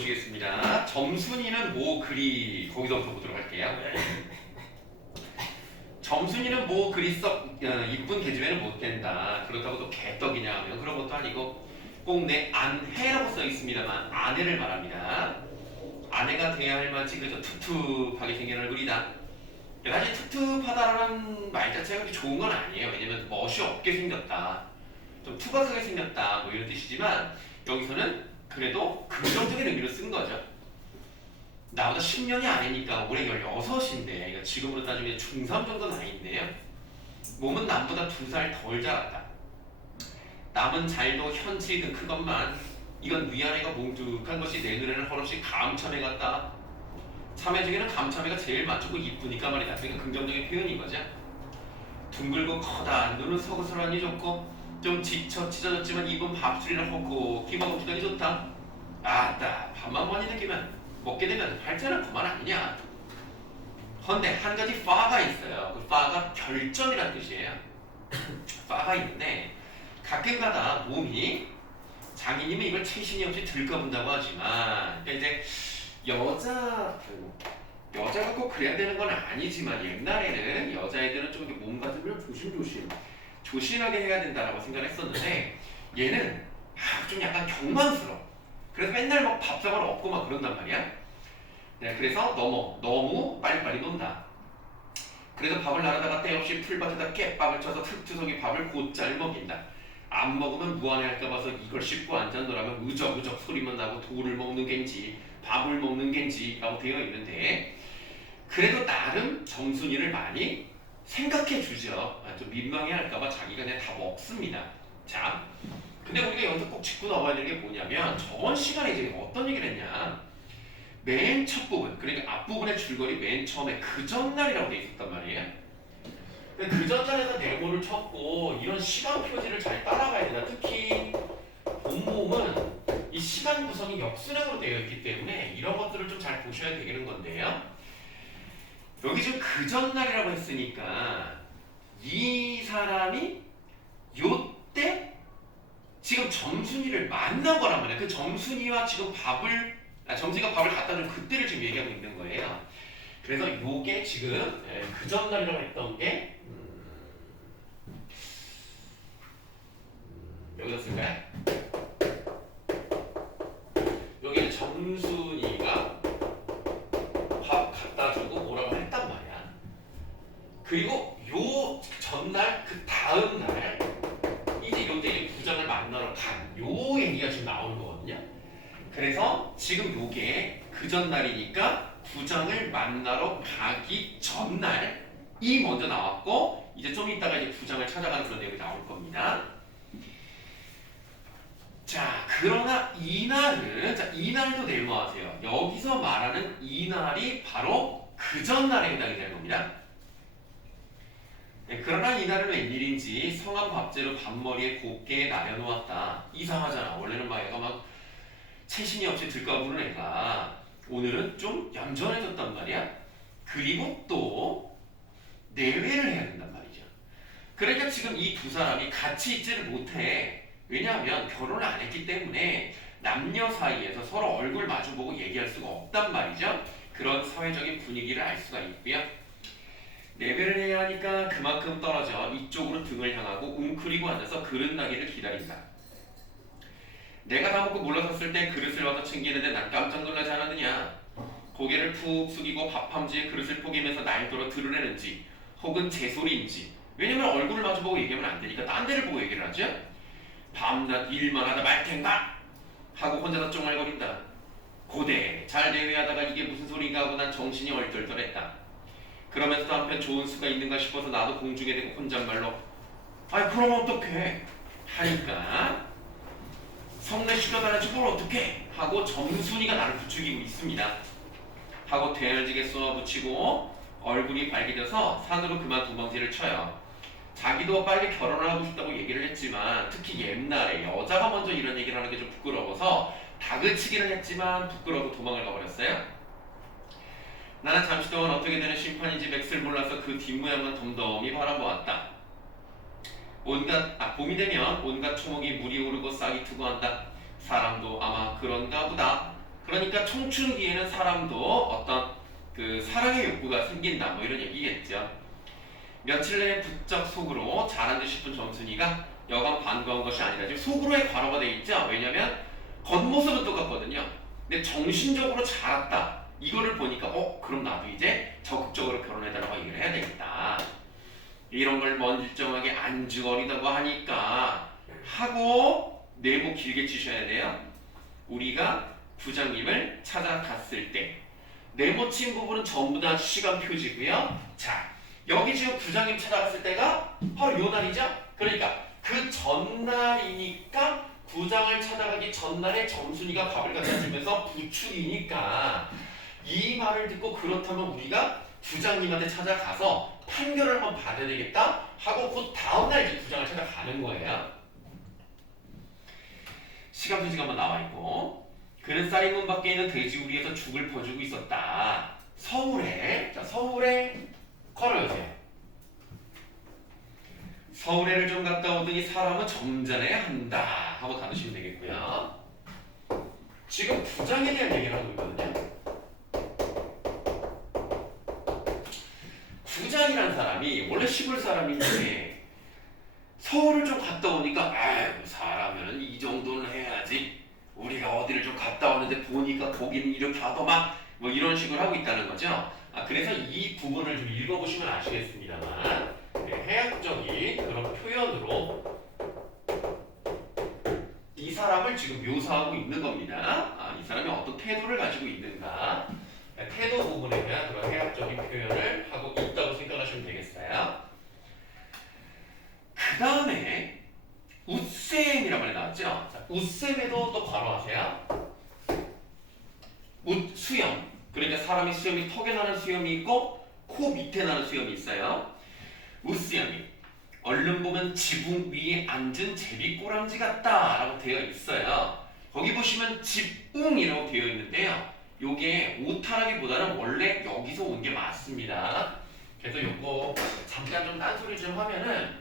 보시겠습니다. 점순이는 뭐 그리 거기서부터 보도록 할게요. 점순이는 뭐 그리 썩 이쁜 계집애는 못 된다. 그렇다고 또 개떡이냐 하면 그런 것도 아니고 꼭 내 아내라고 써 있습니다만 아내를 말합니다. 아내가 돼야 할 만치 그저 툭툭하게 생긴 얼굴이다. 사실 툭툭하다라는 말 자체가 그렇게 좋은 건 아니에요. 왜냐면 멋이 없게 생겼다, 좀 투박하게 생겼다 뭐 이런 뜻이지만 여기서는 그래도 긍정적인 의미로 쓴 거죠. 나보다 10년이 아니니까 올해 16인데 그러니까 지금으로 따지면 중3 정도 나이인데요. 몸은 남보다 2살 덜 자랐다. 남은 잘도 현치이든 크건만 이건 위아래가 뭉툭한 것이 내 눈에는 한없이 감참해 같다. 참외 중에는 감참해가 제일 맞추고 이쁘니까 말이다. 그러니까 긍정적인 표현인 거죠. 둥글고 커다, 눈은 서구스러하니 좋고 좀 지쳐 찢어졌지만 입은 밥술이라 헛고 기가 먹기까지 좋다. 아따 밥만 많이 느끼면 먹게 되면 활자는 그만 아니냐. 헌데 한 가지 파가 있어요. 그 파가 결점이란 뜻이에요. 파가 있는데 가끔가다 몸이 장인님은 이걸 체신이 없이 들꺼본다고 하지만 그러니까 이제 여자가 꼭 그래야 되는 건 아니지만 옛날에는 여자애들은 좀 이렇게 몸가짐을 조심하게 해야 된다라고 생각했었는데 얘는 좀 약간 경망스러워. 그래서 맨날 막 밥상을 없고 막 그런단 말이야. 네, 그래서 너무 빨리빨리 논다. 그래서 밥을 나르다가 때없이 풀밭에다 깨밥을 쳐서 흙투성이 밥을 곧잘 먹인다. 안 먹으면 무안해할까 봐서 이걸 씹고 앉아노라면 으적으적 소리만 나고 돌을 먹는 겐지 밥을 먹는 겐지 라고 되어 있는데 그래도 나름 점순이를 많이 생각해 주죠. 좀 민망해할까봐 자기가 그냥 다 먹습니다. 자, 근데 우리가 여기서 꼭 짚고 넘어야 되는 게 뭐냐면 저번 시간에 이제 어떤 얘기를 했냐, 맨 첫 부분, 그러니까 앞부분의 줄거리 맨 처음에 그 전날이라고 돼 있었단 말이에요. 그 전날에서 네모를 쳤고 이런 시간 표지를 잘 따라가야 된다. 특히 본모음은 이 시간 구성이 역순행으로 되어 있기 때문에 이런 것들을 좀 잘 보셔야 되는 건데요. 여기 지금 그 전날이라고 했으니까 이 사람이 요때 지금 점순이를 만난 거란 말이야. 그 점순이와 지금 점순이가 밥을 갖다 준 그때를 지금 얘기하고 있는 거예요. 그래서 요게 지금 그 전날이라고 했던 게 여기다 쓸까요? 여기는 점순이가 밥 갖다 주고 뭐라고 했단 말이야. 그리고 요 전날 그 다음 날 이제 요때 부장을 만나러 간 요 얘기가 지금 나오는 거거든요. 그래서 지금 요게 그 전날이니까 부장을 만나러 가기 전날이 먼저 나왔고 이제 좀 이따가 이제 부장을 찾아가는 그런 내용이 나올 겁니다. 자, 그러나 이날도 메모하세요. 여기서 말하는 이날이 바로 그 전날에 해당이 되는 겁니다. 네, 그러나 이날은 웬일인지 성한 밥재로 밥머리에 곱게 나려놓았다. 이상하잖아. 원래는 막 애가 막 체신이 없이 들까부는 애가 오늘은 좀 얌전해졌단 말이야. 그리고 또 내외를 해야 된단 말이죠. 그러니까 지금 이 두 사람이 같이 있지를 못해. 왜냐하면 결혼을 안 했기 때문에 남녀 사이에서 서로 얼굴 마주보고 얘기할 수가 없단 말이죠. 그런 사회적인 분위기를 알 수가 있고요. 내배를 해야 하니까 그만큼 떨어져 이쪽으로 등을 향하고 웅크리고 앉아서 그릇 나기를 기다린다. 내가 다 먹고 물러섰을 때 그릇을 와서 챙기는데 난 깜짝 놀라지 않았느냐. 고개를 푹 숙이고 밥함지에 그릇을 포기면서 날도로 드러내는지 혹은 제 소리인지. 왜냐면 얼굴을 마주보고 얘기하면 안 되니까 딴 데를 보고 얘기를 하죠. 밤낮 일만 하다 말 텐가 하고 혼자서 쫑알거린다. 고대 잘 대회하다가 이게 무슨 소린가 하고 난 정신이 얼떨떨했다. 그러면서도 한편 좋은 수가 있는가 싶어서 나도 공중에 대고 혼잣말로 아이 그럼 어떡해 하니까 성내 시켜달라지 뭘 어떡해 하고 점순이가 나를 부추기고 있습니다. 하고 되어지게 쏘아붙이고 얼굴이 발기돼서 산으로 그만 도망질을 쳐요. 자기도 빨리 결혼을 하고 싶다고 얘기를 했지만 특히 옛날에 여자가 먼저 이런 얘기를 하는 게 좀 부끄러워서 다그치기를 했지만 부끄러워서 도망을 가버렸어요. 나는 잠시 동안 어떻게 되는 심판인지 맥스를 몰라서 그 뒷모양만 덤덤히 바라보았다. 봄이 되면 온갖 초목이 물이 오르고 싹이 트고 한다. 사람도 아마 그런가 보다. 그러니까 청춘기에는 사람도 어떤 그 사랑의 욕구가 생긴다 뭐 이런 얘기겠죠. 며칠 내에 부쩍 속으로 잘한 듯 싶은 정순이가 여간 반가운 것이 아니라 지금 속으로의 과로가 돼 있죠. 왜냐면 겉모습은 똑같거든요. 근데 정신적으로 잘했다. 이거를 보니까 그럼 나도 이제 적극적으로 결혼해달라고 얘기를 해야 되겠다. 이런 걸 멀쩡하게 안주거리다고 하니까 하고 네모 길게 치셔야 돼요. 우리가 부장님을 찾아갔을 때 네모 친 부분은 전부 다 시간 표지고요. 자, 여기 지금 부장님 찾아갔을 때가 바로 요 날이죠. 그러니까 그 전날이니까 부장을 찾아가기 전날에 정순이가 밥을 갖다 주면서 부축이니까 이 말을 듣고 그렇다면 우리가 부장님한테 찾아가서 판결을 한번 받아야 되겠다 하고 그 다음날 이제 부장을 찾아가는 거예요. 시간 표지가 한번 나와 있고 그는 쌀인문 밖에 있는 돼지우리에서 죽을 퍼주고 있었다. 서울에 자 서울에 걸어오세요. 서울에를 좀 갔다 오더니 사람은 점잖아야 한다 하고 닫으시면 되겠고요. 지금 부장에 대한 얘기를 하고 있거든요. 부장이란 사람이 원래 시골 사람인데 서울을 좀 갔다 오니까 아이고 사람은 이 정도는 해야지. 우리가 어디를 좀 갔다 왔는데 보니까 거기는 이렇게 하더만 뭐 이런 식으로 하고 있다는 거죠. 그래서 이 부분을 좀 읽어보시면 아시겠습니다만 해학적인 그런 표현으로 이 사람을 지금 묘사하고 있는 겁니다. 이 사람이 어떤 태도를 가지고 있는가 태도 부분에 대한 그런 해학적인 표현을 하고 있다고 생각하시면 되겠어요. 그 다음에 웃셈이라고 말이 나왔죠. 자, 웃셈에도 또 괄호하세요. 수염. 그러니까 사람이 수염이 턱에 나는 수염이 있고 코 밑에 나는 수염이 있어요. 웃수염이 얼른 보면 지붕 위에 앉은 제비꼬랑지 같다라고 되어 있어요. 거기 보시면 지붕이라고 되어 있는데요. 요게 오타라기보다는 원래 여기서 온 게 맞습니다. 그래서 요거 잠깐 좀 딴소리 좀 하면은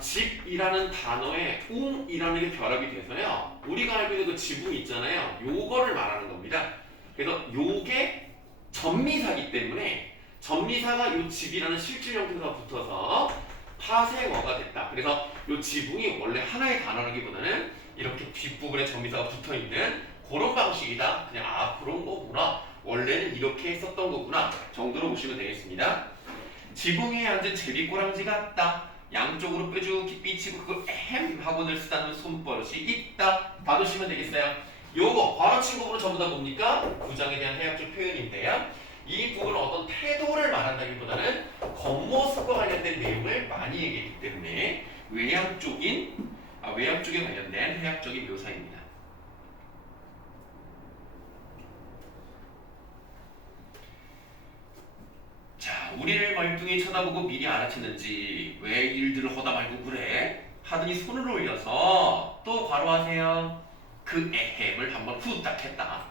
집이라는 단어에 웅이라는 게 결합이 돼서요. 우리가 알고 있는 그 지붕 있잖아요. 요거를 말하는 겁니다. 그래서 요게 전미사기 때문에 전미사가 요 집이라는 실질 형태가 붙어서 파생어가 됐다. 그래서 요 지붕이 원래 하나의 단어라기보다는 이렇게 뒷부분에 전미사가 붙어있는 그런 방식이다. 그냥 그런 거구나. 원래는 이렇게 했었던 거구나. 정도로 보시면 되겠습니다. 지붕 위에 앉은 제비꼬랑지 같다. 양쪽으로 뾰족히 삐치고 그걸 하고는 쓰다는 손버릇이 있다. 봐두시면 되겠어요. 요거 괄호친 부분은 전부 다 뭡니까? 부장에 대한 해학적 표현인데요. 이 부분은 어떤 태도를 말한다기보다는 겉모습과 관련된 내용을 많이 얘기했기 때문에 외양 쪽에 관련된 해학적인 묘사입니다. 자, 우리를 멀뚱히 쳐다보고 미리 알아챘는지 왜 일들을 하다 말고 그래? 하더니 손을 올려서 또 괄호하세요. 그 에헴을 한번 후딱 했다.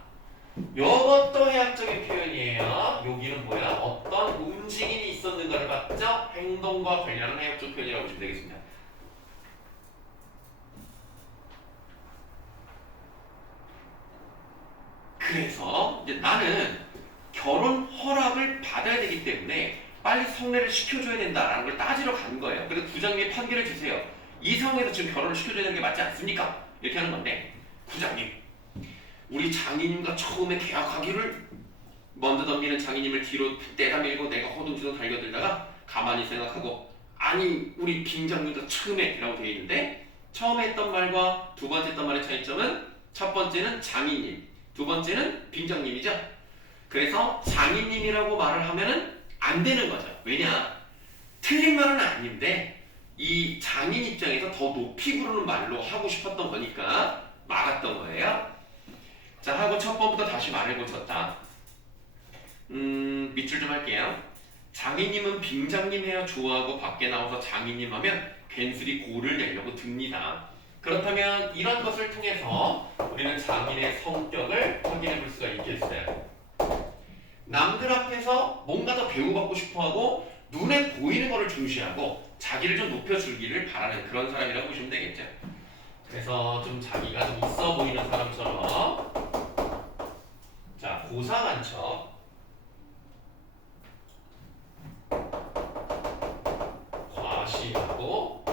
요것도 해학적인 표현이에요. 여기는 뭐야? 어떤 움직임이 있었는가를 봤죠? 행동과 관련한 해학적 표현이라고 보시면 되겠습니다. 그래서 이제 나는 결혼 허락을 받아야 되기 때문에 빨리 성례를 시켜줘야 된다라는 걸 따지러 간 거예요. 그래서 부장님이 판결을 주세요. 이 상황에서 지금 결혼을 시켜줘야 되는 게 맞지 않습니까? 이렇게 하는 건데 부장님, 우리 장인님과 처음에 계약하기를 먼저 덤비는 장인님을 뒤로 떼다 밀고 내가 허둥지둥 달겨들다가 가만히 생각하고 아니 우리 빙장님과 처음에 라고 되어 있는데 처음에 했던 말과 두 번째 했던 말의 차이점은 첫 번째는 장인님, 두 번째는 빙장님이죠. 그래서 장인님이라고 말을 하면은 안 되는 거죠. 왜냐? 틀린 말은 아닌데 이 장인 입장에서 더 높이 부르는 말로 하고 싶었던 거니까 막았던 거예요. 자, 하고 첫 번부터 다시 말을 고쳤다. 밑줄 좀 할게요. 장인님은 빙장님이야 좋아하고 밖에 나와서 장인님 하면 괜스레 고를 내려고 듭니다. 그렇다면 이런 것을 통해서 우리는 장인의 성격을 확인해 볼 수가 있겠어요. 남들 앞에서 뭔가 더 대우받고 싶어하고 눈에 보이는 것을 중시하고 자기를 좀 높여주기를 바라는 그런 사람이라고 보시면 되겠죠. 그래서 좀 자기가 좀 있어 보이는 사람처럼 고상한척, 과시하고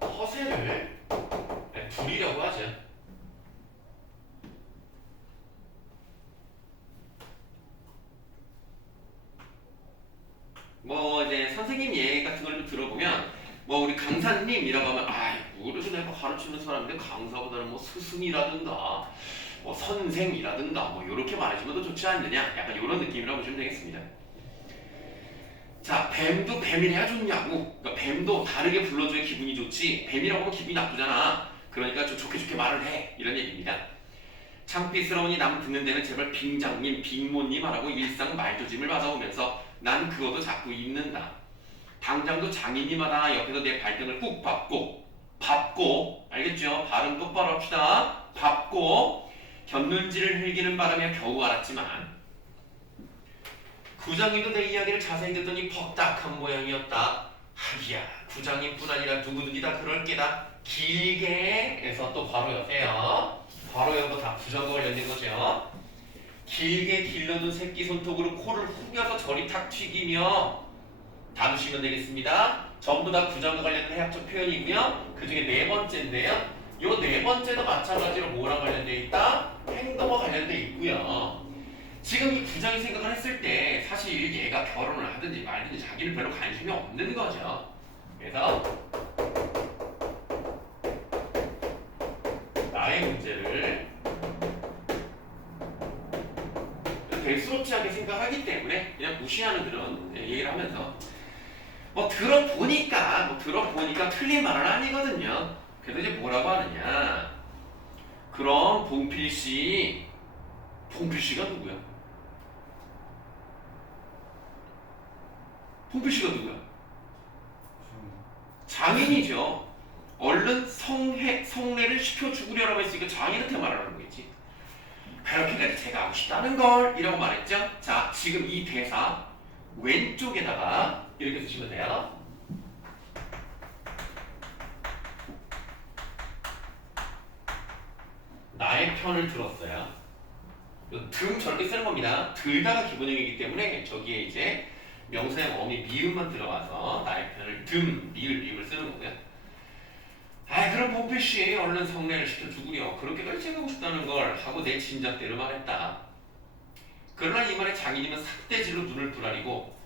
허세를 부리려고 하죠. 뭐 이제 선생님 얘기 같은 걸 좀 들어보면 뭐 우리 강사님이라고 하면 그래도 내가 가르치는 사람인데 강사보다는 뭐 스승이라든가 뭐 선생이라든가 뭐 이렇게 말해주면 더 좋지 않느냐, 약간 이런 느낌이라고 보시면 되겠습니다. 자, 뱀도 뱀이래야 좋냐고. 그러니까 뱀도 다르게 불러줘야 기분이 좋지 뱀이라고 하면 기분이 나쁘잖아. 그러니까 좀 좋게 말을 해, 이런 얘기입니다. 창피스러우니 남 듣는 데는 제발 빙장님 빙모님 하라고 일상 말조짐을 받아오면서 난 그것도 자꾸 잊는다. 당장도 장인님 하나 옆에서 내 발등을 꾹 밟고 알겠죠? 발음 똑바로 합시다. 밟고 곁눈질을 흘기는 바람에 겨우 알았지만 구장님도 내 이야기를 자세히 듣더니 퍽딱한 모양이었다. 하기야, 구장님뿐 아니라 누구든지 다 그럴 게다. 길게 해서 또 괄호 여세요. 괄호 연거 다 부정과 관련된 거죠. 길게 길러둔 새끼 손톱으로 코를 후겨서 저리 탁 튀기며 다루시면 되겠습니다. 전부 다 부정과 관련된 해학적 표현이고요. 그 중에 네 번째인데요. 요 네 번째도 마찬가지로 뭐랑 관련되어 있다? 행동과 관련되어 있고요. 지금 이 부장이 생각을 했을 때 사실 얘가 결혼을 하든지 말든지 자기는 별로 관심이 없는 거죠. 그래서 나의 문제를 대수롭지 않게 생각하기 때문에 그냥 무시하는 그런 얘기를 하면서 뭐 들어보니까 틀린 말은 아니거든요. 그래서 이제 뭐라고 하느냐, 그럼 봉필씨가 누구야? 봉필씨가 누구야? 장인이죠. 얼른 성례를 시켜 죽으려고 했으니까 장인한테 말하는 거겠지. 그렇게까지 제가 하고 싶다는 걸 이라고 말했죠. 자, 지금 이 대사 왼쪽에다가 이렇게 쓰시면 돼요. 나의 편을 들었어요. 등 저렇게 쓰는 겁니다. 들다가 기본형이기 때문에 저기에 이제 명사형 어미 미음만 들어가서 나의 편을 미음을 쓰는 거고요. 그럼 봉필씨 얼른 성례를 시켜 죽으려 그렇게까지 제가 하고 싶다는 걸 하고 내 짐작대로 말했다. 그러나 이 말에 장인님은 삿대질로 눈을 부라리고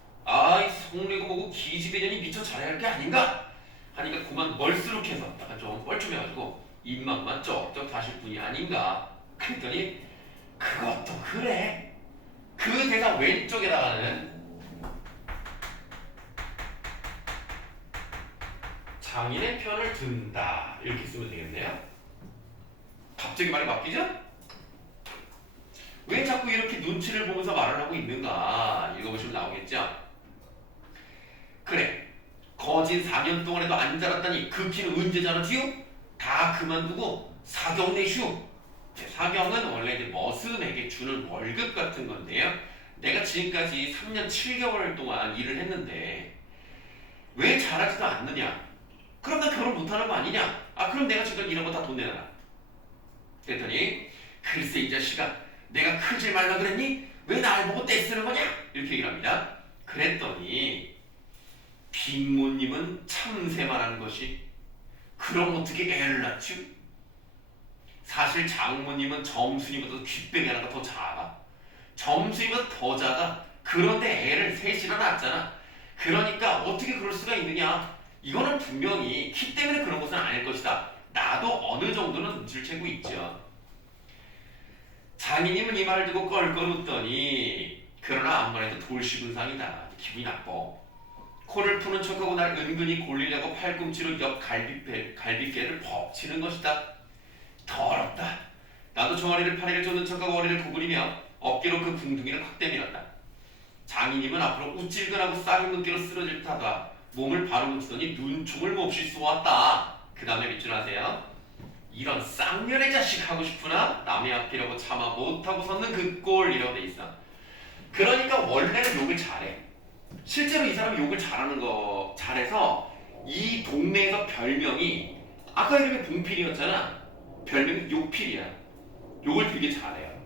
성례고 뭐고 기집애년이 미처 잘해야 할 게 아닌가 하니까 그만 멀스룩해서 약간 좀 뻘쭘해가지고 입맛만 쩍쩍 다실 뿐이 아닌가. 그랬더니 그것도 그래. 그 대사 왼쪽에다가는 장인의 편을 든다 이렇게 쓰면 되겠네요. 갑자기 말이 바뀌죠? 왜 자꾸 이렇게 눈치를 보면서 말을 하고 있는가 읽어보시면 나오겠죠? 그래, 거진 4년 동안에도 안 자랐다니 그 키는 언제 자라지요? 다 그만두고 사경 내슈. 사경은 원래 이제 머슴에게 주는 월급 같은 건데요. 내가 지금까지 3년 7개월 동안 일을 했는데 왜 잘하지도 않느냐? 그럼 나 결혼 못하는 거 아니냐? 그럼 내가 지금 이런 거 다 돈 내놔라. 그랬더니 글쎄 이 자식아, 내가 크질 말라 그랬니? 왜 날 보고 떼쓰는 거냐? 이렇게 얘기를 합니다. 그랬더니 빈모님은 참새만한 것이 그럼 어떻게 애를 낳죠? 사실 장모님은 점순이보다 귓배기 하나가 더 작아. 점순이보다 더 작아. 그런데 애를 셋이나 낳았잖아. 그러니까 어떻게 그럴 수가 있느냐? 이거는 분명히 키 때문에 그런 것은 아닐 것이다. 나도 어느 정도는 눈치를 채고 있죠. 장인님은 이 말을 듣고 껄껄 웃더니 그러나 아무만 해도 돌시분상이다. 기분이 나빠. 코를 푸는 척하고 날 은근히 골리려고 팔꿈치로 옆 갈비뼈를 퍽 치는 것이다. 더럽다. 나도 종아리를 파리를 쫓는 척하고 어리를 구부리며 어깨로 그 궁둥이를 확 내밀었다. 장인님은 앞으로 우찔근하고 쌀은 눈기로 쓰러질 듯하다 몸을 바로 붙이더니 눈총을 몹시 쏘았다. 그 다음에 밑줄 하세요. 이런 쌍년의 자식 하고 싶으나 남의 앞이라고 차마 못하고 섰는 그 꼴이라고 돼 있어. 그러니까 원래는 욕을 잘해. 실제로 이 사람이 욕을 잘해서 이 동네에서 별명이 아까 이름이 봉필이었잖아. 별명이 욕필이야. 욕을 되게 잘해요.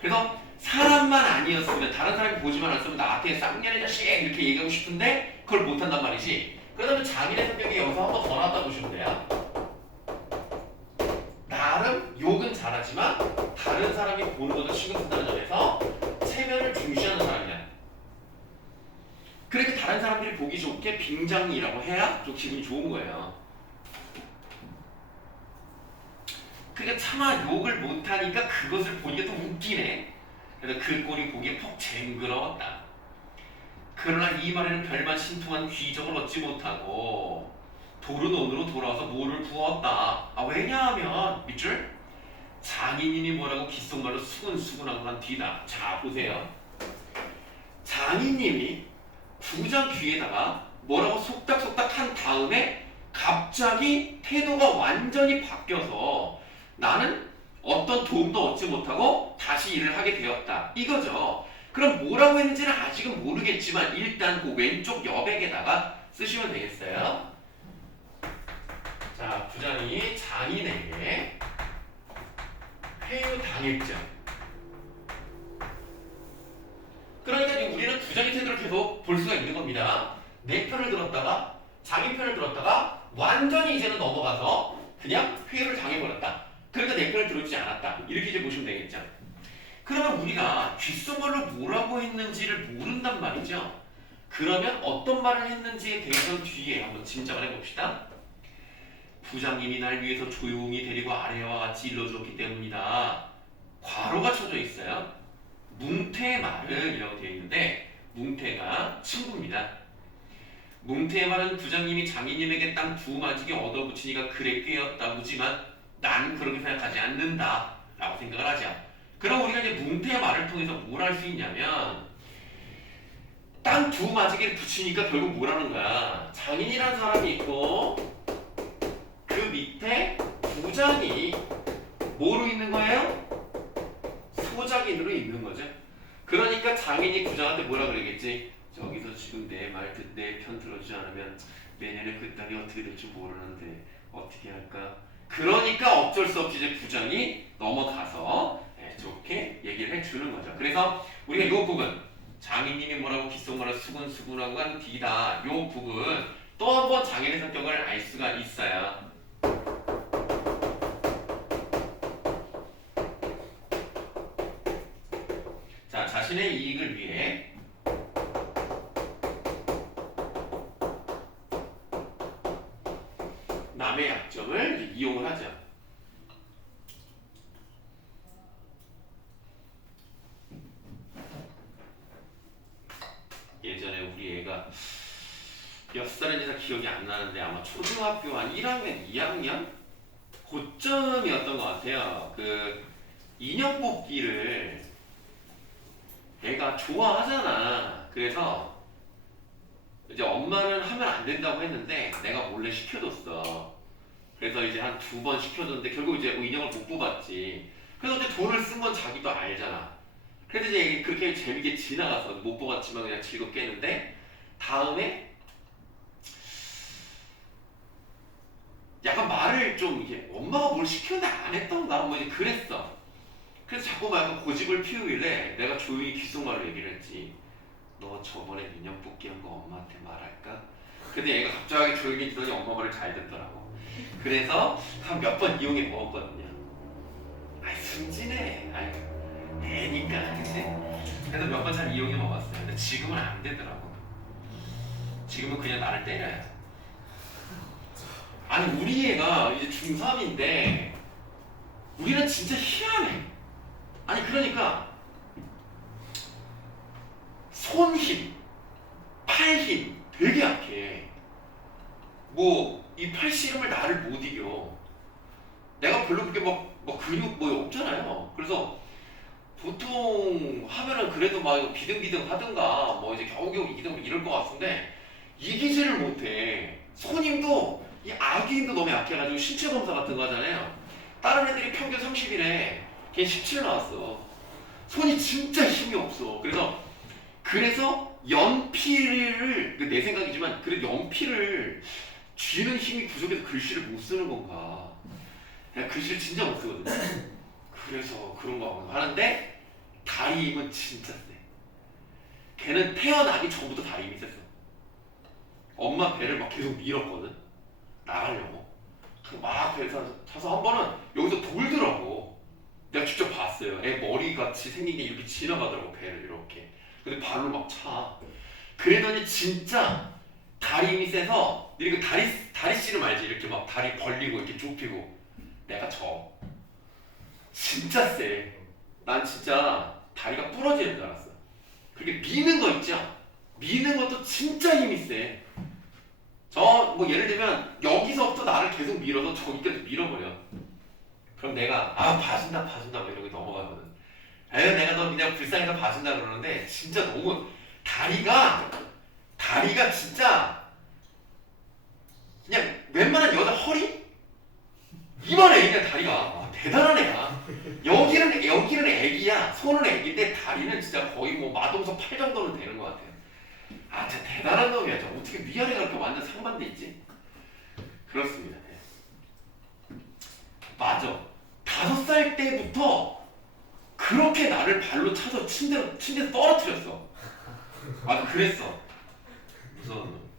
그래서 사람만 아니었으면 다른 사람이 보지만 않았으면 나한테 쌍년의 자식 이렇게 얘기하고 싶은데 그걸 못한단 말이지. 그러면 장인의 성격이 여기서 한 번 더 나왔다 보시면 돼요. 나름 욕은 잘하지만 다른 사람이 보는 것도 신경 쓴다는 점에서 체면을 중시하는 사람이야. 그렇게 다른 사람들이 보기 좋게 빙장이라고 해야 좀 기분이 좋은 거예요. 그러니까 차마 욕을 못하니까 그것을 보니까 또 웃기네. 그래서 그 꼴이 보기에 퍽 쟁그러웠다. 그러나 이 말에는 별만 신통한 귀적을 얻지 못하고 도르논으로 돌아와서 물을 부었다. 왜냐하면 밑줄 장인님이 뭐라고 귓속말로 수근수근하고 난 뒤다. 자 보세요. 장인님이 부장 귀에다가 뭐라고 속닥속닥 한 다음에 갑자기 태도가 완전히 바뀌어서 나는 어떤 도움도 얻지 못하고 다시 일을 하게 되었다. 이거죠. 그럼 뭐라고 했는지는 아직은 모르겠지만 일단 그 왼쪽 여백에다가 쓰시면 되겠어요. 자, 부장이 장인에게 회유당했죠. 그러니까 우리는 부장의 태도를 계속 볼 수가 있는 겁니다. 내 편을 들었다가 장인 편을 들었다가 완전히 이제는 넘어가서 그냥 회유를 당해버렸다. 그러니까 내 편을 들어주지 않았다. 이렇게 이제 보시면 되겠죠. 그러면 우리가 귓속말로 뭐라고 했는지를 모른단 말이죠. 그러면 어떤 말을 했는지에 대해서는 뒤에 한번 짐작을 해봅시다. 부장님이 날 위해서 조용히 데리고 아래와 같이 일러주었기 때문이다. 괄호가 쳐져 있어요. 뭉태의 말은 이라고 되어 있는데 뭉태가 친구입니다. 뭉태의 말은 부장님이 장인님에게 땅 두 마지기 얻어붙이니까 그래 꾀였다고지만 난 그렇게 생각하지 않는다 라고 생각을 하죠. 그럼 우리가 이제 뭉태의 말을 통해서 뭘 할 수 있냐면 땅 두 마지기를 붙이니까 결국 뭐라는 거야. 장인이라는 사람이 있고 그 밑에 부장이 뭐로 있는 거예요? 소작인으로 있는 거죠. 그러니까 장인이 부장한테 뭐라 그러겠지? 저기서 지금 내 말 내 편 들어주지 않으면 내년에 그 땅이 어떻게 될지 모르는데 어떻게 할까? 그러니까 어쩔 수 없이 이제 부장이 넘어가서 좋게 얘기를 해주는 거죠. 그래서 우리가 이 부분 장인님이 뭐라고 귓속말로 수근수근하고 간 뒤다. 이 부분 또 한 번 장인의 성격을 알 수가 있어요. 자, 자신의 이익을 위해 남의 약점을 이용을 하죠. 예전에 우리 애가 몇 살인지 기억이 안 나는데 아마 초등학교 한 1학년, 2학년? 고점이었던 것 같아요. 그 인형 뽑기를 애가 좋아하잖아. 그래서 이제 엄마는 하면 안 된다고 했는데 내가 몰래 시켜줬어. 그래서 이제 한 2번 시켜줬는데 결국 이제 인형을 못 뽑았지. 그래서 이제 돈을 쓴 건 자기도 알잖아. 그래서 이제 그렇게 재밌게 지나가서 못 뽑았지만 그냥 즐겁게 했는데 다음에 약간 말을 좀 이렇게 엄마가 뭘 시켰는데 안 했던가 뭐 이제 그랬어. 그래서 자꾸 막 약간 고집을 피우길래 내가 조용히 귓속말로 얘기를 했지. 너 저번에 인형 뽑기 한 거 엄마한테 말할까? 근데 얘가 갑자기 조용히 듣더니 엄마 말을 잘 듣더라고. 그래서 한 몇 번 이용해 먹었거든요. 아이 순진해. 아이 애니까 그치? 그래서 몇 번 잘 이용해 먹었어요. 근데 지금은 안 되더라고. 지금은 그냥 나를 때려요. 아니 우리 애가 이제 중3인데 우리는 진짜 희한해. 아니 그러니까 손 힘, 팔 힘 되게 약해. 뭐 이 팔씨름을 나를 못 이겨. 내가 별로 그렇게 막 근육 뭐 없잖아요. 그래서 보통 하면은 그래도 막 비등비등 하든가 뭐 이제 겨우겨우 이기든 이럴 것 같은데 이기지를 못해. 손 힘도 이 아기 힘도 너무 약해가지고 신체 검사 같은 거 하잖아요. 다른 애들이 평균 30이래. 걔 17 나왔어. 손이 진짜 힘이 없어. 그래서 연필을 내 생각이지만 그래도 연필을 쥐는 힘이 부족해서 글씨를 못 쓰는 건가. 내가 글씨를 진짜 못 쓰거든. 그래서 그런 거 하는데 다리 힘은 진짜 세. 걔는 태어나기 전부터 다리 힘이 셌어. 엄마 배를 막 계속 밀었거든. 나가려고. 막 배에서 차서 한 번은 여기서 돌더라고. 내가 직접 봤어요. 애 머리같이 생긴 게 이렇게 지나가더라고, 배를 이렇게. 근데 발로 막 차. 그러더니 진짜 다리 힘이 세서 이렇게 다리 씨름 알지? 이렇게 막 다리 벌리고 이렇게 좁히고. 내가 진짜 세. 난 진짜 다리가 부러지는 줄 알았어. 그렇게 미는 거 있죠? 미는 것도 진짜 힘이 세. 뭐 예를 들면 여기서부터 나를 계속 밀어서 저기까지 밀어버려. 그럼 내가 봐준다 뭐 이러고 넘어가거든. 내가 너 그냥 불쌍해서 봐준다 그러는데 진짜 너무 다리가 진짜 그냥 웬만한 여자 허리? 이만해 그냥 다리가. 대단한 애야. 여기는 애기야. 손은 애기인데 다리는 진짜 거의 뭐 마동석 팔 정도는 되는 것 같아요. 진짜 대단한 놈이야. 어떻게 위아래가 이렇게 완전 상반돼 있지? 그렇습니다. 맞아. 5살 때부터 그렇게 나를 발로 차서 침대에서 떨어뜨렸어. 맞아, 그랬어. 무서운 놈.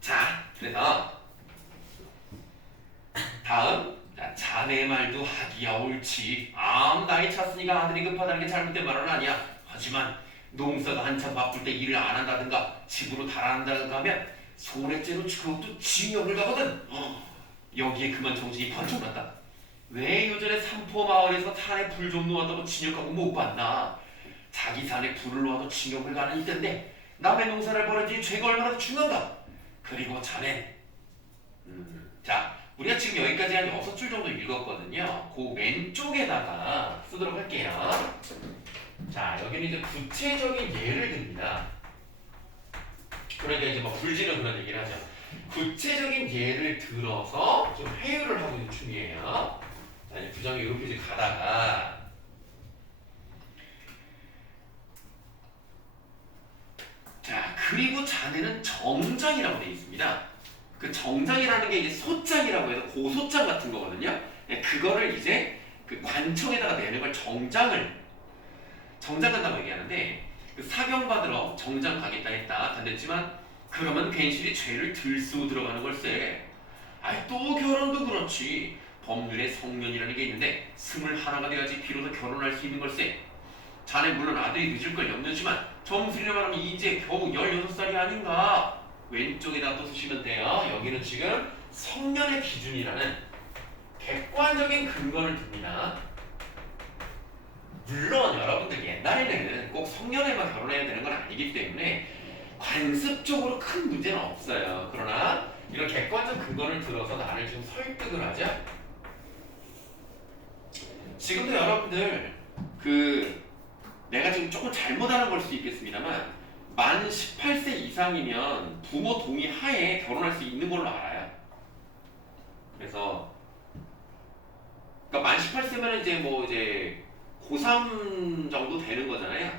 자, 그래서 다음. 자네 말도 하기야 옳지. 나이 찼으니까 아들이 급하다는 게 잘못된 말은 아니야. 하지만 농사가 한참 바쁠 때 일을 안 한다든가 집으로 달아난다든가 하면 손해죄로 그것도 징역을 가거든. 여기에 그만 정신이 번쩍 났다. 왜 요전에 삼포마을에서 산에 불 좀 놓았다고 징역하고 못 봤나? 자기 산에 불을 놓아도 징역을 가는 이때인데 남의 농사를 벌어지 죄가 얼마나 중요한가? 그리고 자넨 자, 우리가 지금 여기까지 한 6줄 정도 읽었거든요. 그 왼쪽에다가 쓰도록 할게요. 자, 여기는 이제 구체적인 예를 듭니다. 그러니까 이제 뭐 불지는 그런 얘기를 하죠. 구체적인 예를 들어서 좀 회유를 하고 있는 중이에요. 자, 이제 부정의 의표지 가다가 자, 그리고 자네는 정장이라고 되어 있습니다. 그 정장이라는 게 이제 소장이라고 해서 고소장 같은 거거든요. 그거를 이제 그 관청에다가 내는 걸 정장 간다고 얘기하는데 그 사경 받으러 정장 가겠다 했다. 단댔지만 그러면 괜시리 죄를 들쑤 들어가는 걸세. 또 결혼도 그렇지. 법률에 성년이라는 게 있는데 21가 돼야지 비로소 결혼할 수 있는 걸세. 자네 물론 아들이 늦을 걸 염려지만 점수리로 말하면 이제 겨우 16살이 아닌가. 왼쪽에다 또 쓰시면 돼요. 여기는 지금 성년의 기준이라는 객관적인 근거를 듭니다. 물론 여러분들 옛날에는 꼭 성년에만 결혼해야 되는 건 아니기 때문에 관습적으로 큰 문제는 없어요. 그러나 이런 객관적 근거를 들어서 나를 좀 설득을 하자. 지금도 여러분들 내가 지금 조금 잘못하는 걸 수도 있겠습니다만 만 18세 이상이면 부모 동의 하에 결혼할 수 있는 걸로 알아요. 그래서 그러니까 만 18세면 이제 고3 정도 되는 거잖아요.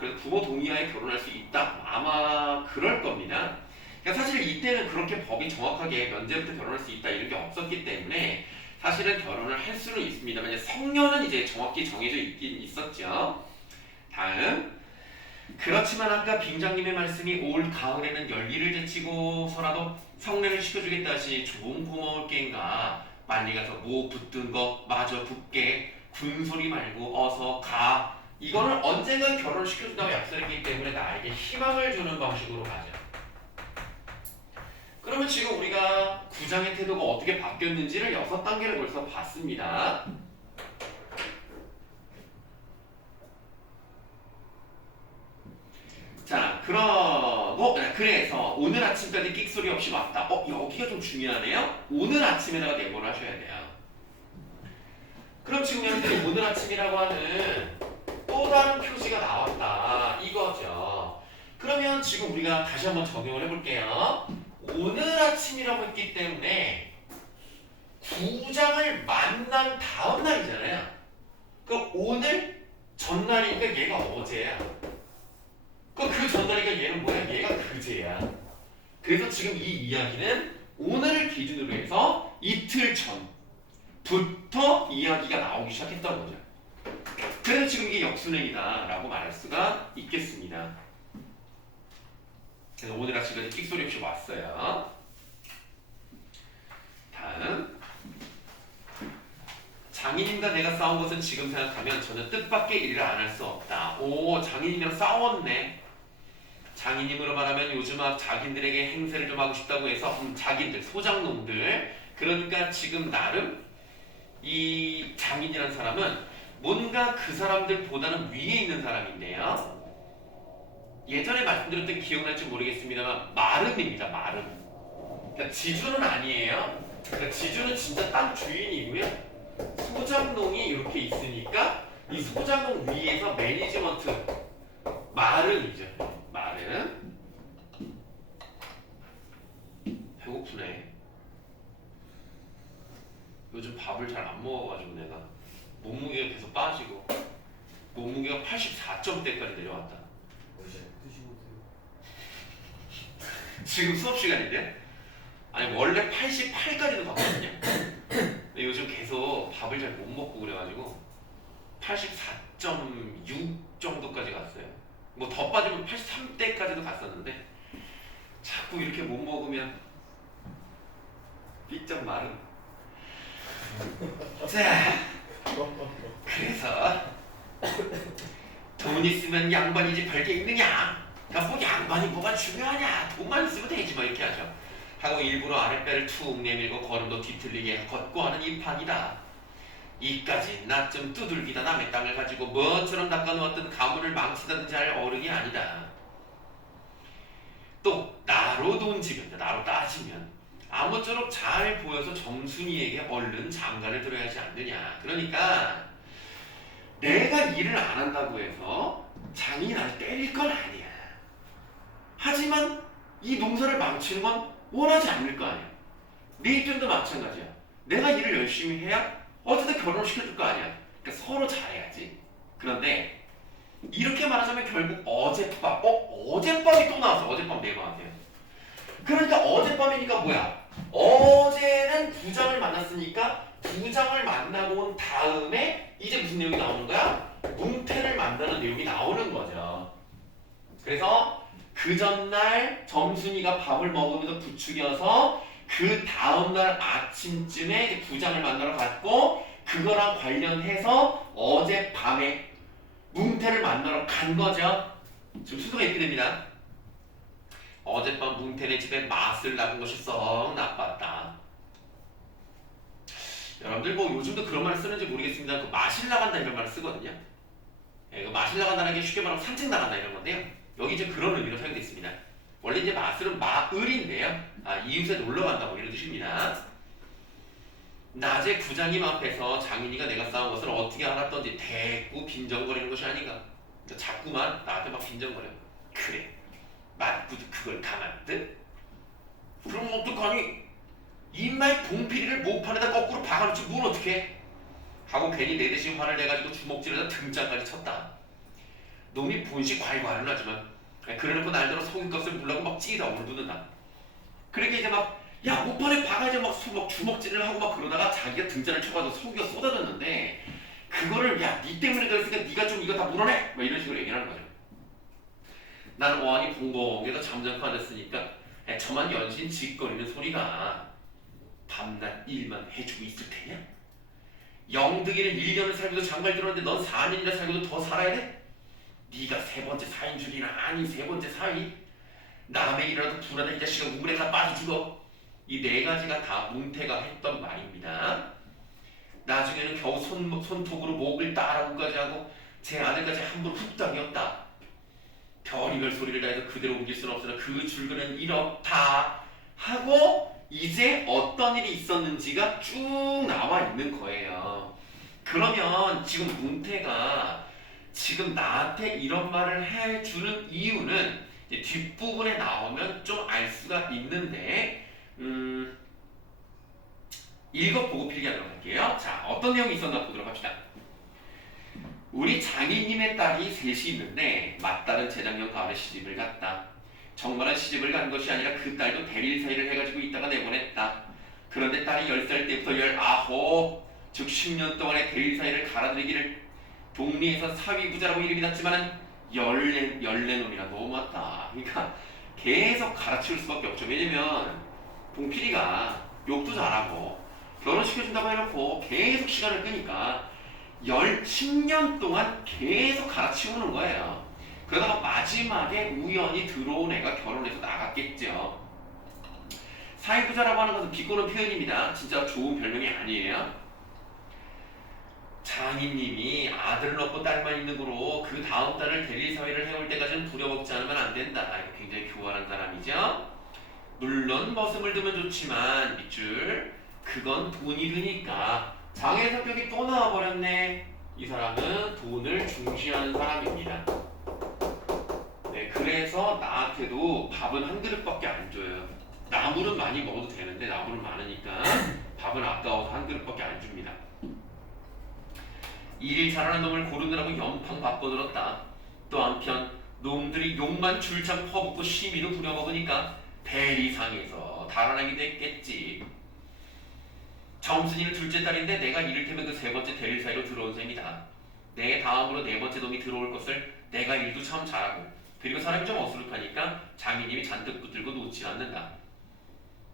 그래서 부모 동의하에 결혼할 수 있다. 아마 그럴 겁니다. 그러니까 사실 이때는 그렇게 법이 정확하게 면제부터 결혼할 수 있다 이런 게 없었기 때문에 사실은 결혼을 할 수는 있습니다만 성년은 이제 정확히 정해져 있긴 있었죠. 다음. 그렇지만 아까 빙장님의 말씀이 올 가을에는 열기를 제치고서라도 성례를 시켜주겠다 하시 조금 고마울 게인가. 빨리 가서 뭐 붙든 거 마저 붙게 군소리 말고 어서 가. 이거는 언젠가 결혼을 시켜준다고 약속했기 때문에 나에게 희망을 주는 방식으로 가자. 그러면 지금 우리가 구장의 태도가 어떻게 바뀌었는지를 6단계를 벌써 봤습니다. 자, 그래서 오늘 아침까지 끽소리 없이 왔다. 여기가 좀 중요하네요. 오늘 아침에다가 내보를 하셔야 돼요. 그럼 지금 여러분들이 오늘 아침이라고 하는 또 다른 표시가 나왔다. 이거죠. 그러면 지금 우리가 다시 한번 적용을 해볼게요. 오늘 아침이라고 했기 때문에 구장을 만난 다음 날이잖아요. 그럼 오늘 전날이니까 얘가 어제야. 그 전날이니까 얘는 뭐야? 얘가 그제야. 그래서 지금 이 이야기는 오늘을 기준으로 해서 이틀 전부터 이야기가 나오기 시작했던 거죠. 순행이다 라고 말할 수가 있겠습니다. 그래서 오늘 아침까지 끽소리 없이 왔어요. 다음, 장인님과 내가 싸운 것은 지금 생각하면 전혀 뜻밖의 일을 안 할 수 없다. 오, 장인님이랑 싸웠네. 장인님으로 말하면 요즘 막 자기들에게 행세를 좀 하고 싶다고 해서 자기들, 소장농들, 그러니까 지금 나름 이 장인이라는 사람은 뭔가 그 사람들보다는 위에 있는 사람인데요. 예전에 말씀드렸던 기억날지 모르겠습니다만 마름입니다. 마름. 그러니까 지주는 아니에요. 그러니까 지주는 진짜 땅 주인이고요. 소장농이 이렇게 있으니까 이 소장농 위에서 매니지먼트 마름이죠. 마름. 배고프네. 요즘 밥을 잘 안 먹어가지고 내가 몸무게가 계속 빠지고 몸무게가 84점대까지 내려왔다. 지금 수업 시간인데? 아니 원래 88까지도 갔거든요. 근데 요즘 계속 밥을 잘 못 먹고 그래가지고 84.6 정도까지 갔어요. 뭐 더 빠지면 83대까지도 갔었는데 자꾸 이렇게 못 먹으면 삐쩍 마름. 자, 그래서 돈 있으면 양반이지 별게 있느냐? 그러니까 뭐 양반이 뭐가 중요하냐? 돈만 있으면 되지 뭐 이렇게 하죠. 하고 일부러 아랫배를 툭 내밀고 걸음도 뒤틀리게 걷고 하는 이 판이다. 이까지 나 좀 두들기다 남의 땅을 가지고 뭐처럼 닦아놓았던 가문을 망치다든지 할 어른이 아니다. 또 나로 돈지면, 나로 따지면 아무쪼록 잘 보여서 정순이에게 얼른 장가를 들어야 하지 않느냐. 그러니까 내가 일을 안 한다고 해서 장인이 나를 때릴 건 아니야. 하지만 이 농사를 망치는 건 원하지 않을 거 아니야. 내 입장도 마찬가지야. 내가 일을 열심히 해야 어쨌든 결혼을 시켜줄 거 아니야. 그러니까 서로 잘해야지. 그런데 이렇게 말하자면 결국 어젯밤, 어젯밤이 또 나왔어. 어젯밤 내려왔네요. 그러니까 어젯밤이니까 뭐야? 어제는 부장을 만났으니까 부장을 만나고 온 다음에 이제 무슨 내용이 나오는 거야? 뭉태를 만나는 내용이 나오는 거죠. 그래서 그 전날 점순이가 밥을 먹으면서 부추겨서 그 다음날 아침쯤에 부장을 만나러 갔고 그거랑 관련해서 어젯밤에 뭉태를 만나러 간 거죠. 지금 순서가 이렇게 됩니다. 어젯밤 뭉태네 집에 맛을 나간 것이 썩 나빴다. 여러분들 뭐 요즘도 그런 말을 쓰는지 모르겠습니다. 그 마실 나간다 이런 말을 쓰거든요. 예, 그 마실 나간다는 게 쉽게 말하면 산책 나간다 이런 건데요. 여기 이제 그런 의미로 사용되어 있습니다. 원래 이제 마술은 마을인데요. 이웃에 놀러 간다 뭐 이런 뜻입니다. 낮에 부장님 앞에서 장인이가 내가 싸운 것을 어떻게 알았던지 대꾸 빈정거리는 것이 아닌가. 그러니까 자꾸만 나한테 막 빈정거려. 그래. 맞고도 그걸 가만듯? 그럼 어떡하니? 인마의 봉피리를 목판에다 거꾸로 박아놓지 뭘 어떡해? 하고 괜히 내 대신 화를 내가지고 주먹질에다 등짝까지 쳤다. 놈이 본시 괄괄은 하지만 그래놓고 날대로 속임값을 물라고 막 찌다 울부는다. 그러니까 이제 막 야 목판에 박아야지 막 주먹질을 하고 막 그러다가 자기가 등잔을 쳐가지고 속이가 쏟아졌는데 그거를 야 니 때문에 그랬으니까 니가 좀 이거 다 물어내! 막 이런 식으로 얘기를 하는 거죠. 난 어안이 봉봉해서 잠잠코 앉았으니까 저만 연신 짓거리는 소리가 밤낮 일만 해주고 있을 테냐? 영득이를 1년을 살고도 장발 들었는데 넌 4년이나 살고도 더 살아야 돼? 네가 세 번째 사인 줄이나 아니 세 번째 사이? 남의 일이라도 불안해 이 자식아 우물에 다 빠져 죽어. 이 네 가지가 다 뭉태가 했던 말입니다. 나중에는 겨우 손톱으로 목을 따라고까지 하고 제 아들까지 함부로 훅당겼다. 별의별 소리를 다해서 그대로 옮길 수는 없으나 그 줄근은 이렇다 하고 이제 어떤 일이 있었는지가 쭉 나와 있는 거예요. 그러면 지금 뭉태가 지금 나한테 이런 말을 해주는 이유는 뒷부분에 나오면 좀 알 수가 있는데 읽어보고 필기하도록 할게요. 자, 어떤 내용이 있었나 보도록 합시다. 우리 장인님의 딸이 셋이 있는데 맏딸은 재작년 가을에 시집을 갔다. 정말은 시집을 간 것이 아니라 그 딸도 대릴 사이를 해가지고 있다가 내보냈다. 그런데 딸이 10살 때부터 19, 즉 10년 동안의 대릴 사이를 갈아들이기를 동리에서 사위부자라고 이름이 났지만은 열내놈이라 너무 맞다. 그러니까 계속 갈아치울 수밖에 없죠. 왜냐면 봉필이가 욕도 잘하고 결혼시켜준다고 해놓고 계속 시간을 끄니까 10년 동안 계속 갈아치우는 거예요. 그러다가 마지막에 우연히 들어온 애가 결혼해서 나갔겠죠. 사위부자라고 하는 것은 비꼬는 표현입니다. 진짜 좋은 별명이 아니에요. 장인님이 아들을 얻고 딸만 있는 거로 그 다음 딸을 대리사회를 해올 때까지는 부려먹지 않으면 안 된다. 굉장히 교활한 사람이죠. 물론 머슴을 두면 좋지만 밑줄 그건 돈이 드니까. 장의 성격이 또 나와버렸네. 이 사람은 돈을 중시하는 사람입니다. 네, 그래서 나한테도 밥은 한 그릇밖에 안 줘요. 나물은 많이 먹어도 되는데 나물은 많으니까 밥은 아까워서 한 그릇밖에 안 줍니다. 일일 잘하는 놈을 고르느라고 연판 바꿔들었다. 또 한편 놈들이 욕만 줄창 퍼붓고 시비도 부려먹으니까 대리상에서 달아나기도 했겠지. 점순이는 둘째 딸인데 내가 이를테면 그 세 번째 대리 사이로 들어온 셈이다. 내 다음으로 네 번째 놈이 들어올 것을 내가 일도 참 잘하고 그리고 사람이 좀 어수룩하니까 장인님이 잔뜩 붙들고 놓지 않는다.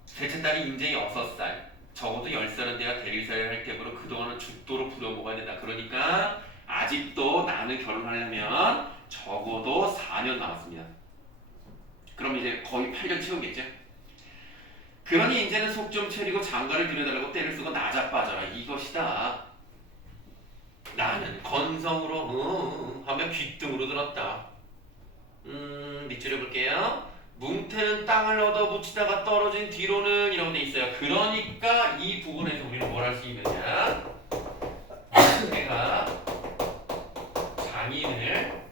셋째 딸이 인제 6살, 적어도 10살은 돼야 대리 사이를 할 때부로 그동안은 죽도록 부려먹어야 된다. 그러니까 아직도 나는 결혼하려면 적어도 4년 남았습니다. 그럼 이제 거의 8년 채우겠죠? 그러니 이제는 속 좀 차리고 장가를 들여달라고 때를 쓰고 나자빠져라 이것이다. 나는 건성으로 하며 귀등으로 들었다. 밑줄여 볼게요. 뭉태는 땅을 얻어붙이다가 떨어진 뒤로는 이라고 돼 있어요. 그러니까 이 부분에서 우리는 뭘 할 수 있느냐? 뭉태가 장인을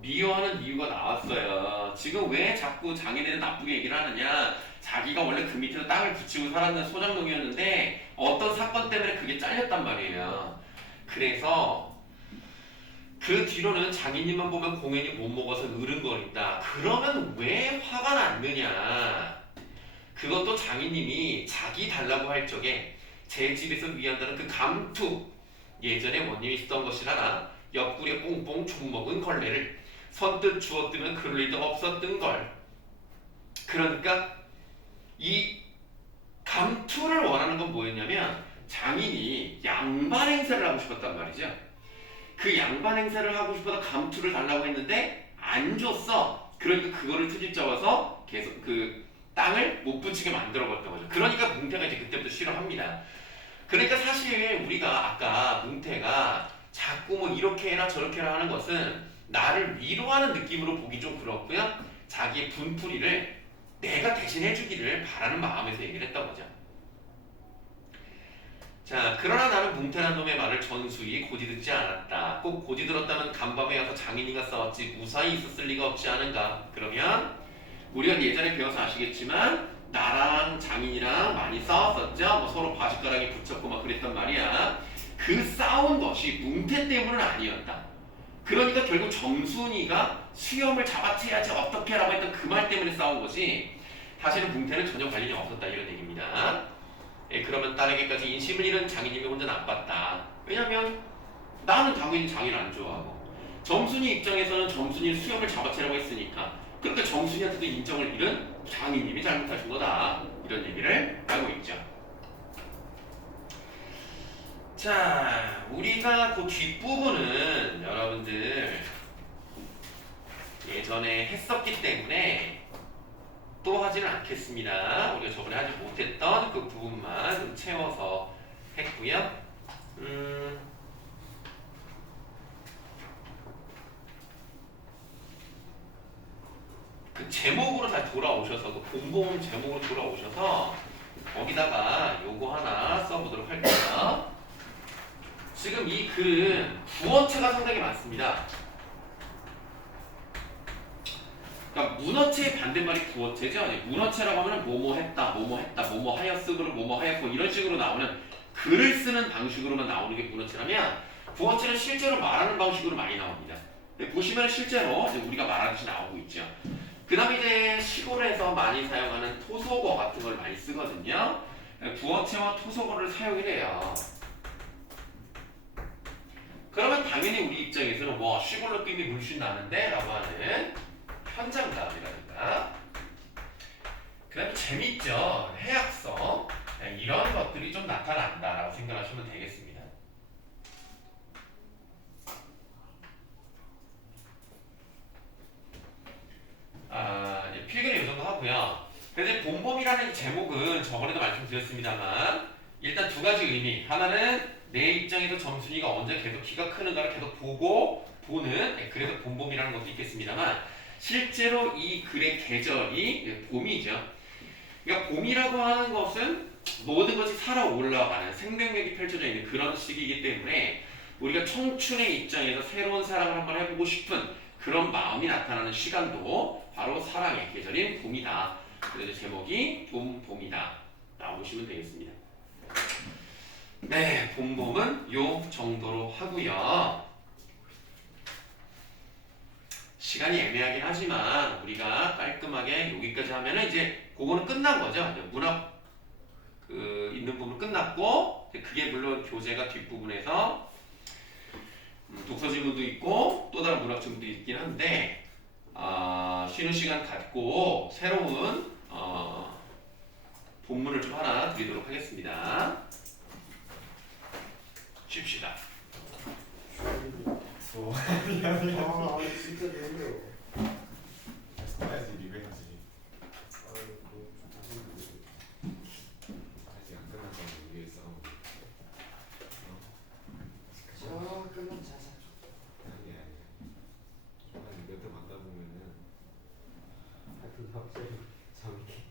미워하는 이유가 나왔어요. 지금 왜 자꾸 장인애는 나쁘게 얘기를 하느냐? 자기가 원래 그 밑에서 땅을 붙이고 살았는 소작농이었는데 어떤 사건 때문에 그게 잘렸단 말이에요. 그래서 그 뒤로는 장인님만 보면 공연히 못 먹어서 으른거린다. 그러면 왜 화가 났느냐? 그것도 장인님이 자기 달라고 할 적에 제 집에서 위한다는 그 감투, 예전에 원님이 쓰던 것이라나 옆구리에 뽕뽕 죽먹은 걸레를 선뜻 주었으면 그럴 리도 없었던 걸. 그러니까 이 감투를 원하는 건 뭐였냐면 장인이 양반 행세를 하고 싶었단 말이죠. 그 양반 행세를 하고 싶어서 감투를 달라고 했는데 안 줬어. 그러니까 그거를 트집 잡아서 계속 그 땅을 못 붙이게 만들어버렸던 거죠. 그러니까 뭉태가 이제 그때부터 싫어합니다. 그러니까 사실 우리가 아까 뭉태가 자꾸 뭐 이렇게 해라 저렇게 해라 하는 것은 나를 위로하는 느낌으로 보기 좀 그렇고요. 자기의 분풀이를 내가 대신 해주기를 바라는 마음에서 얘기를 했던 거죠. 자, 그러나 나는 뭉태란 놈의 말을 전수히 고지 듣지 않았다. 꼭 고지 들었다면 간밤에 와서 장인이가 싸웠지 무사히 있었을 리가 없지 않은가. 그러면 우리가 예전에 배워서 아시겠지만 나랑 장인이랑 많이 싸웠었죠. 뭐 서로 바짓가락에 붙였고 막 그랬단 말이야. 그 싸운 것이 뭉태 때문은 아니었다. 그러니까 결국 정순이가 수염을 잡아채야지 어떻게 라고 했던 그 말 때문에 싸운 거지 사실은 뭉태는 전혀 관련이 없었다 이런 얘기입니다. 예, 그러면 딸에게까지 인심을 잃은 장인님이 혼자 나빴다. 왜냐면 나는 당연히 장인을 안 좋아하고 정순이 입장에서는 정순이를 수염을 잡아채라고 했으니까 그러니까 정순이한테도 인정을 잃은 장인님이 잘못하신 거다 이런 얘기를 하고 있죠. 자, 우리가 그 뒷부분은 여러분들 예전에 했었기 때문에 또 하지는 않겠습니다. 우리가 저번에 하지 못했던 그 부분만 좀 채워서 했고요. 그 제목으로 다시 돌아오셔서 그 본봉 제목으로 돌아오셔서 거기다가 요거 하나 써보도록 할게요. 지금 이 글은 부어체가 상당히 많습니다. 그러니까 문어체의 반대말이 부어체죠. 문어체라고 하면 뭐뭐 했다, 뭐뭐 했다, 뭐뭐 하였으므로 뭐뭐 하였고 이런 식으로 나오는 글을 쓰는 방식으로만 나오는 게 문어체라면 부어체는 실제로 말하는 방식으로 많이 나옵니다. 보시면 실제로 이제 우리가 말하듯이 나오고 있죠. 그 다음에 이제 시골에서 많이 사용하는 토속어 같은 걸 많이 쓰거든요. 부어체와 토속어를 사용해야 그러면 당연히 우리 입장에서는 뭐 시골 느낌이 물씬 나는데 라고 하는 현장감이라든가 그 다음에 재밌죠. 해학성 이런 것들이 좀 나타난다라고 생각하시면 되겠습니다. 필기는 이 정도 하고요. 그래서 본범이라는 제목은 저번에도 말씀드렸습니다만 일단 두 가지 의미. 하나는 내 입장에서 점순이가 언제 계속 키가 크는가를 계속 보는 그래서 본범이라는 것도 있겠습니다만 실제로 이 글의 계절이 봄이죠. 그러니까 봄이라고 하는 것은 모든 것이 살아 올라가는 생명력이 펼쳐져 있는 그런 시기이기 때문에 우리가 청춘의 입장에서 새로운 사랑을 한번 해보고 싶은 그런 마음이 나타나는 시간도 바로 사랑의 계절인 봄이다. 그래서 제목이 봄이다 라고 보시면 되겠습니다. 네, 봄은 요 정도로 하고요. 시간이 애매하긴 하지만 우리가 깔끔하게 여기까지 하면은 이제 그거는 끝난 거죠. 문학 있는 부분 끝났고 그게 물론 교재가 뒷부분에서 독서 지문도 있고 또 다른 문학 지문도 있긴 한데 쉬는 시간 갖고 새로운 본문을 좀 하나 드리도록 하겠습니다. 쉽시다. 진짜 힘들어. 써야지 리뷰해야지. 아직 안 끝난 건데 위에 싸우고. 끝나면 자자. 아니야. 한 몇 회 받다 보면은 그 갑자기 저기